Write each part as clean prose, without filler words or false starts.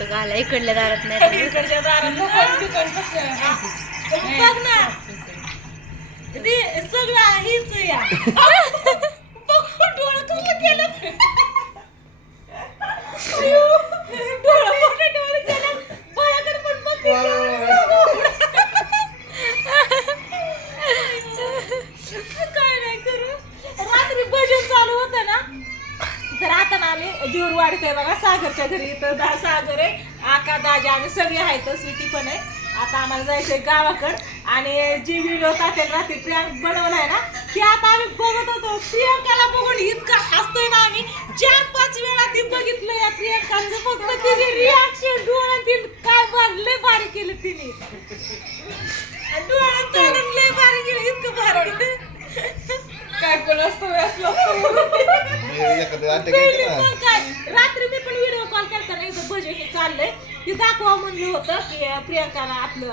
तो घाला इकडल्या दारात नाही इकडच्या दारात बघ ना ते सगळं हीच या डोळं कसं केलं डोळं मोठे डोळे केलं बायाकडे पण बघते काय नाही करू रात्री भजन चालू होतं ना तर आता ना आम्ही जीवर वाढतोय बघा सागरच्या घरी इथं सागर आहे आका दाजा आम्ही सगळे आहेत स्वीटी पण आहे आता आम्हाला जायचंय गावाकडं आणि जी व्हिडिओ टाकेल रात्री प्रियांक बनवलाय ना ती आता आम्ही बघत होतो प्रियांकाला बघून इतका हसतोय ना आम्ही 4-5 वेळा ती बघितलं या प्रियांकाचं फक्त तिचे रिॲक्शन डोळ्यातील काय लय भारी केलं तिने डोळ्यात तोडून लय भारी केलं इतकं भारी काय पण असतं रात्री मी पण व्हिडिओ कॉल करताना इथं भजन हे चाललंय ते दाखवा म्हणलं होतं की प्रियांकाला आपलं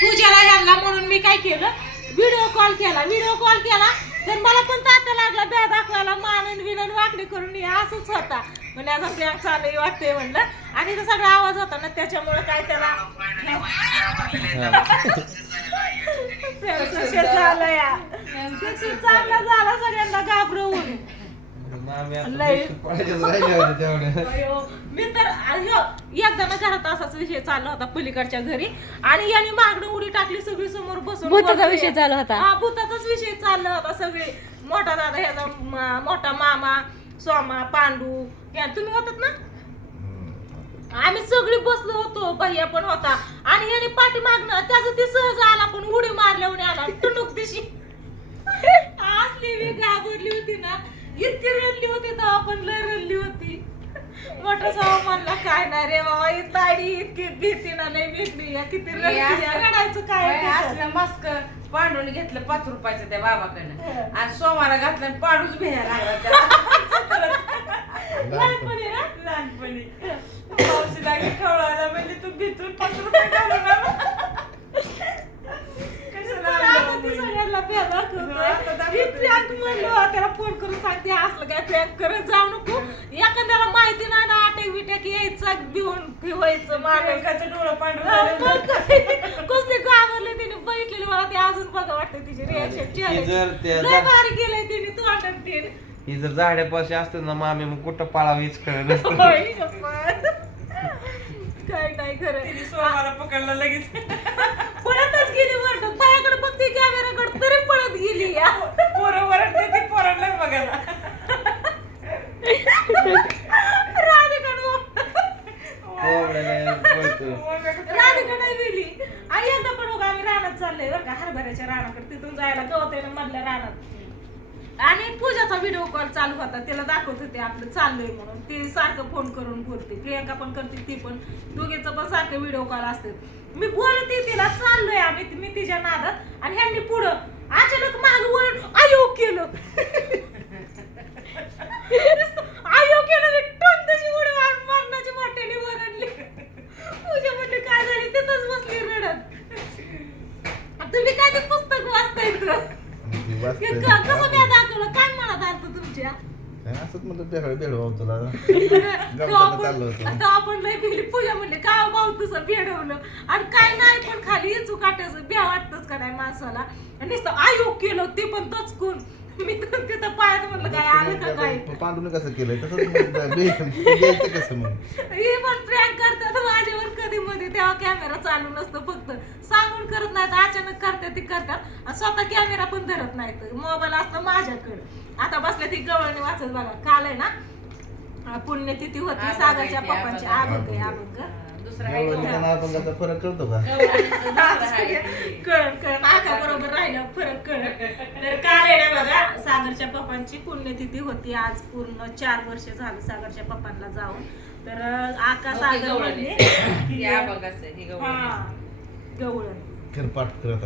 पूजाला घालला म्हणून मी काय केलं व्हिडिओ कॉल केला तर मला पण ताटा लागला ब्या दाखवायला मानन विनन वाकडे करून असंच होता म्हणजे आता प्रियांक चालू वाटतंय म्हणलं आणि तो सगळा आवाज होता ना त्याच्यामुळे काय त्याला झाला सगळ्यांना घाबरवून मी तर एकदा ना घरात असाच विषय चालला होता पलीकडच्या घरी आणि याने मागणं उडी टाकली सगळी समोर बसून भूताचा विषय चालू होता हा भूताचाच विषय चालला होता सगळे मोठा दादा ह्याचा मोठा मामा सोमा पांडू या तुम्ही होतात ना आम्ही सगळी बसलो होतो भैया पण होता आणि याने पाठी मागणं त्याचं ते सहज आला पण उडी मारल्यावर आला टुनुक दिशी असली मी घाबरली होती ना इतकी रडली होती तेव्हा पण लय रडली होती मोठा सावा म्हणला काय नाही रे बाबा ही ताडी इतकी भीती ना नाही भेटली किती रडायचं काय असलं मास्क पांडून घेतलं 5 रुपयाचं त्या बाबाकडनं आणि सोमाला घातलं आणि पांडूच भेटायला लागला लहानपणी पावशी लागली खवळायला म्हणजे तू भीतून 5 रुपये घालून त्याला फोन करून सांगते असलं काय प्रँक करत जाऊ नको एखाद्याला माहिती नाही ना अटॅक बिटॅक यायचं भिवून फिवायचं माणसाचं डोळं पांढरं कसले घाबरले तिने बघितलेली मला ते अजून बघा वाटतं तिचे रिॲक्शन भारी केलंय तिने तू आटक ही जर झाड्यापाशी असते ना मामी मग कुठं पाळावीच कळलं नसतं काय नाही खरं तिने सोमाला पकडलं लगेच पळतच गेली वरडत बायाकडे बघते कॅमेराकडे तरी पळत गेली या पोरं वरडते ती पोरांना बघायला राणीकडे गेली आणि एकदा पण बघा आम्ही रानात चाललोय बरं का हरभऱ्याच्या रानाकडे तिथून जायला गवत आहे मधल्या रानात आणि पूजाचा व्हिडिओ कॉल चालू होता तिला दाखवत होते आपलं चाललोय म्हणून ती सारखं फोन करून बोलते प्रियांका पण करते ती पण दोघींचं पण सारखं व्हिडिओ कॉल असते मी बोलते तिला चाललोय आम्ही मी तिच्या नादात आणि ह्यांनी पुढं अचानक माग वळून आयो केलं आयो केलं मी टोंडाची उडी मारण्याची मोठ्याने वरडली पूजा म्हणली काय झाली तिथंच बसली रडत तुम्ही काय ते पुस्तक वाचताय कसं मी दाखवलं काय म्हणत आलं तुमच्या असंच म्हणतो त्याकडे भेडवा तुला आपण लय गेली पूजा म्हणली काय भाऊ तुझं भेडवलं आणि काय नाही पण खाली येचू काटायचं भ्या वाटतच का नाही माणसाला नुसतं आयोग केलं ते पण तचकून मी तिथं पायात म्हणलं काय आलं का काय पांडून कसं केलंय तसं कसं मग हे पण प्रँक करतात माझ्यावर कधी मध्ये तेव्हा कॅमेरा चालू नसतं फक्त सांगून करत नाहीत अचानक करतात ती करतात आणि स्वतः कॅमेरा पण धरत नाहीत मोबाईल असतं माझ्याकडे आता बसल्या ती गवळणी वाचत बघा काल आहे ना पुण्यतिथी होती सागरच्या पप्पांची अभंग फरक कळतो का कळ नाका बरोबर राहिलं फरक कळ तर काल आहे ना बघा सागरच्या पप्पांची पुण्यतिथी होती आज पूर्ण 4 वर्ष झाली सागरच्या पप्पांना जाऊन तर आका सागर गवळण पाठ करत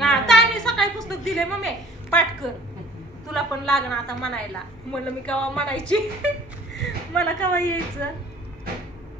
हा ताईने सकाळी पुस्तक दिले मम्मी पाठ कर तुला पण लागणार आता म्हणायला म्हणलं मी केव्हा म्हणायची मला केव्हा यायचं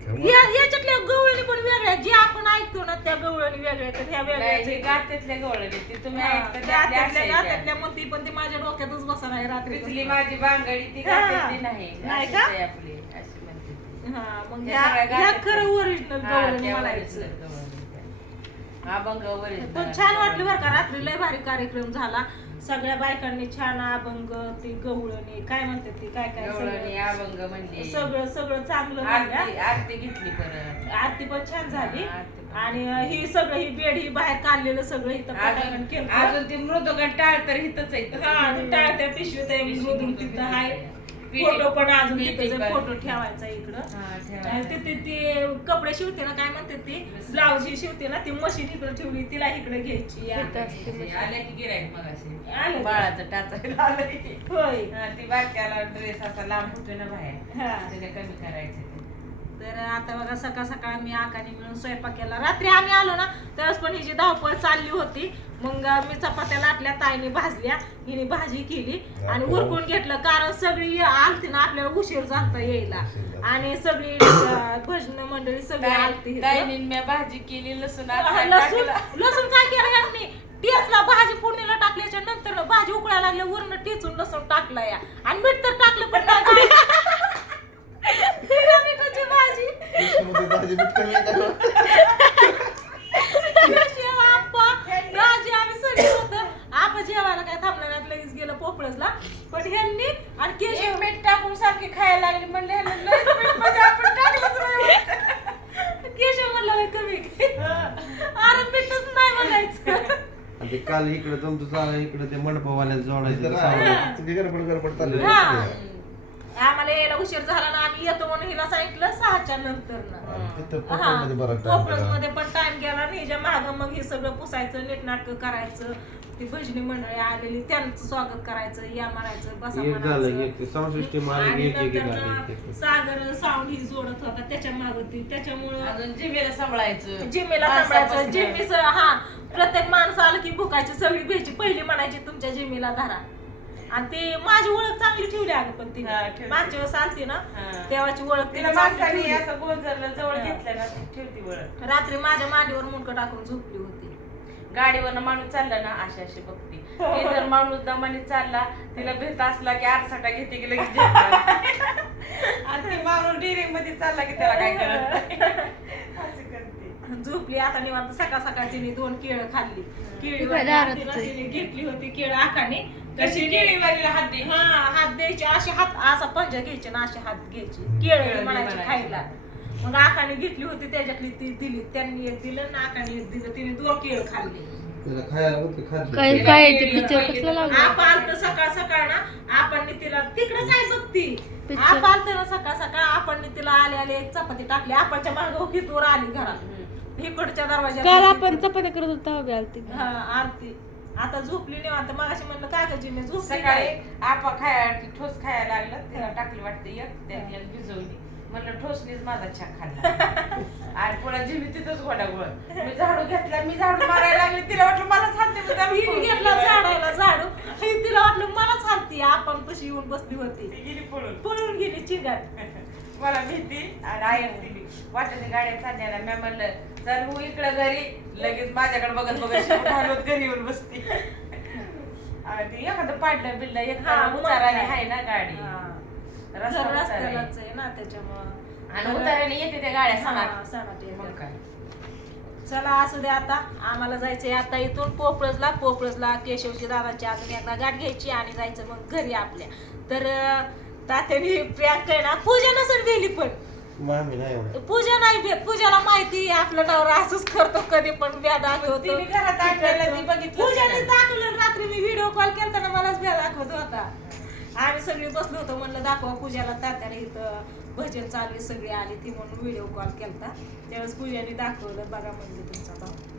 याच्यातल्या गवळणी पण वेगळ्या जे आपण ऐकतो ना त्या गवळणी वेगळ्या तर ह्या वेगळ्या गात्यातल्या गवळणी तुम्ही गात्यातल्या मग ती पण ती माझ्या डोक्यातच बसणार आहे रात्री माझी बांगडी ती गात्यातली नाही नाही का आपली अशी म्हणते ते हा मग हे सगळ्या ह्या गाठीत खरं ओरिजिनल हा, गवळणी त्या म्हणायचं. original गवळणी त्या. अभंग original. पण छान वाटलं बरं का, रात्री लय भारी कार्यक्रम झाला. सगळ्या बायकांनी छान अभंग ते गवळणी काय म्हणतात ते काय काय गवळणी सगळं अभंग म्हणले सगळं चांगलं आरती झालं. आरती घेतली परत आरती पण छान झाली. हा, आरती पण. आणि ही सगळं ही बेड ही बाहेर काढलेलं सगळं इथं पटांगण केलं. अजून ती मृदुगण टाळ तर हिथंच आहे. हा ते टाळत्या पिशवीत आहे, मधून तिथं आहे. फोटो पण अजून तिथं फोटो ठेवायचा इकडं. हा, ठेवा. आणि ते ते कपडे शिवते ना काय म्हणते ती ब्लाऊज ही शिवते ना ती मशीन इकडे ठेवली तिला इकडे घ्यायची. आल्या की गिराईक मगाशी आलं. बाळाचं टाचायला आलंय. होय. हा, ती बारक्याला ड्रेस असा लांब होतो ना बाहेर हा. त्याला कमी करायचं ते. तर आता बघा सकाळ सकाळ मी आकाने मिळून स्वयंपाक केला. रात्री आम्ही आलो ना त्यावेळेस पण हिची धावपळ चालली होती. मग मी चपात्या लाटल्या, ताईने भाजल्या, हिने भाजी केली आणि उरकून घेतलं कारण सगळी आलती ना आपल्याला उशीर झालता यायला आणि सगळी भजन मंडळी सगळी आलती. ताईने मी भाजी केली लसूण लसूण काय केलं यांनी टेचला भाजी फोडणीला टाकल्याच्या नंतर भाजी उकळायला लागल्या वरून टेचून लसूण टाकला या आणि मीठ तर टाकलं पण नाही. मिठाची भाजी कृष्णामध्ये भाजी मीठ कमी आहे का? भाजी आम्ही सगळी होतं आपण जेवायला काय थांबलं नाही लगेच गेलं पोपळसला पण ह्यांनी आणि केशव मीठ टाकून सारखी खायला लागली म्हणले ह्याला लयच मीठ म्हणजे आपण टाकलंच नाही. केशव म्हणलं लय कमी अरे मीठच नाही म्हणायचं. आणि ते काल इकडे तुमचं चाललं इकडे ते मंडपवाल्या जोडायचं इथं सामान. ना, तुम्ही गडबड चालली हा. होती. आम्हाला यायला उशीर झाला ना आम्ही येतो म्हणून हिला सांगितलं 6च्या नंतर तिथं पोपळमध्ये बराच time पोपळस गेला. मध्ये पण टाइम गेला आणि हिच्या माग मग हे सगळं पुसायचं नीटनाटक करायचं ती भजनी मंडळी आलेली त्यांचं स्वागत करायचं या म्हणायचं बसा एक झालं म्हणायचं. एक ते साऊंड सिस्टीम आली आणि एक एक नंतर आली ना सागर साऊंड ही जोडत होता त्याच्या माग ती त्याच्यामुळं अजून जिमेला सांभाळायचं जिम्मीला सांभाळायचं जिम्मीच हा प्रत्येक माणसं आलं की भुकायची सगळी भ्यायची पहिली म्हणायची तुमच्या जिम्मीला धरा आणि ते माझी ओळख चांगली ठेवली अगं पण ती हा, ठेवली. मागच्या वेळेस आलती ना हा. तेव्हाची ओळख तिला तिने चांगली माणसाने ठेवली. असं गोंजरला जवळ घेतलं ना ती ठेवती वळख. रात्री माझ्या मांडीवर मुंडकं टाकून झोपली होती. गाडीवरनं माणूस चालला ना अशी बघते ती जर माणूस दमाने चालला तिला भेट असला की आरसाटा घेते की लगेच झेपणार. आणि ती माणूस डिरिंग मध्ये चालला की त्याला काय करत नाही. अशी करते. झोपली आता निवांत सकाळ सकाळ तिने 2 केळं खाल्ली केळी काय दारात तिने घेतली होती केळं आकाने कशी केळीवालीला हात दे. हा हात द्यायचे असे हात असा पंजा घ्यायचे ना असे हात घ्यायचे केळं म्हणायचे म्हणायचे. खायला. मग आकाने घेतली होती त्याच्यातली ती दिली त्यांनी एक दिलं ना आकाने एक दिलं तिने 2 केळं खाल्ली. त्याला खायला होतं खाल्लं. काय काय ते पिक्चर कसला लागला आपण तर सकाळ सकाळ ना आपण तिला तिकडं काय बघती Picture. आपण तर ना सकाळ सकाळ आपण तिला आले आले एक चपाती टाकली आपणच्या मागे हितवर आली घरात इकडच्या दरवाजात काल आपण चपात्या करत होतो तेव्हा आलती हा आरती आता झोपली नाही आता मगाशी म्हणलं काय का जिने झोपली सकाळी काय? आपा खायला ठोस खायला लागलं तिला टाकली वाटते एक त्यात एक भिजवली म्हणलं ठोसनीच माझा चहा खाल्ला. आणि पुन्हा जिमी तिथंच गोडागोळ मी झाडू घेतला मी झाडू मारायला लागले तिला वाटलं मला सांगते हिने घेतला झाडायला झाडू ही तिला वाटलं मलाच हालती आपण कशी येऊन बसली होती गेली पळून पळून गेली चिंगाट. मला भीती आणि आई दिली वाटते गाड्या चालण्याला मी म्हणलं चल हो इकडं घरी लगेच माझ्याकडे बघत बघत शेवट हलवत घरी येऊन बसती. आणि ते एखादं पाडलं बिडलं एक हा, मग उताराने काय? आहे ना गाडी हा. रस्ता घर उतार आहे. रस्त्यालाच आहे ना त्याच्यामुळं आणि उताराने येते त्या गाड्या हा, सणात सणात येतात. मग काय चला असू दे आता आम्हाला जायचंय आता इथून पोपळसला केशवची दादाची अजून एकदा गाठ घ्यायची आणि जायचं मग घरी आपल्या. तर तात्याने प्रँक आहे ना पूजा नसेल गेली पण मामी नाही एवढं. पूजा नाही भेट पूजाला माहिती आपलं नवरा असंच करतो कधी पण ब्या दाखवतो. तिने घरात आणलेलं ती बघितलं पूजाने नाही. दाखवलं रात्री मी व्हिडिओ कॉल केलता ना मलाच ब्या दाखवत होता. आम्ही सगळी बसलो होतो म्हणलं दाखवा पूजाला तात्याने इथं भजन चालू आहे, सगळी आली ती म्हणून व्हिडिओ कॉल केलता त्यावेळेस पूजाने दाखवलं बघा म्हणजे तुमचा भाऊ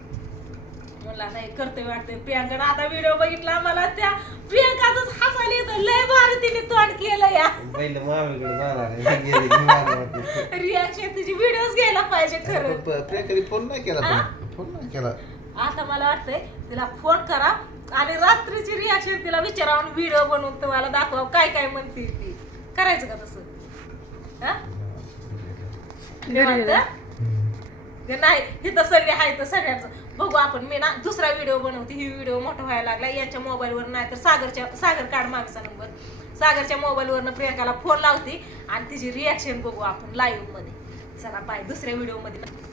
मला नाही कर्तव्य वाटतंय. प्रियांकानं आता व्हिडिओ बघितला मला त्या प्रियांकाच हसायला येतं लय भारी तिने तोंड केलं या पहिलं मामीकडे जाणार आहे. गेली की मला वाटलं. रिॲक्शन तिची व्हिडिओज घ्यायला पाहिजे खरं. प्रियंकाने फोन नाही केला पण. फोन नाही केला. आता मला वाटतंय तिला फोन करा आणि रात्रीची रिॲक्शन तिला विचारावून व्हिडिओ बनवून तुम्हाला दाखवा काय काय म्हणते ती. करायचं का तसं हा? निवांत? नाही हे तर सगळे आहे तर सगळ्यांचं बघू आपण. मी ना दुसरा व्हिडिओ बनवते ही व्हिडिओ मोठा व्हायला लागला याच्या मोबाईलवर नाही तर सागर काढ मागचा नंबर सागरच्या मोबाईलवरनं प्रियंकाला फोन लावते आणि तिची रिॲक्शन बघू आपण लाईव्ह मध्ये. चला बाय, दुसऱ्या व्हिडिओ मध्ये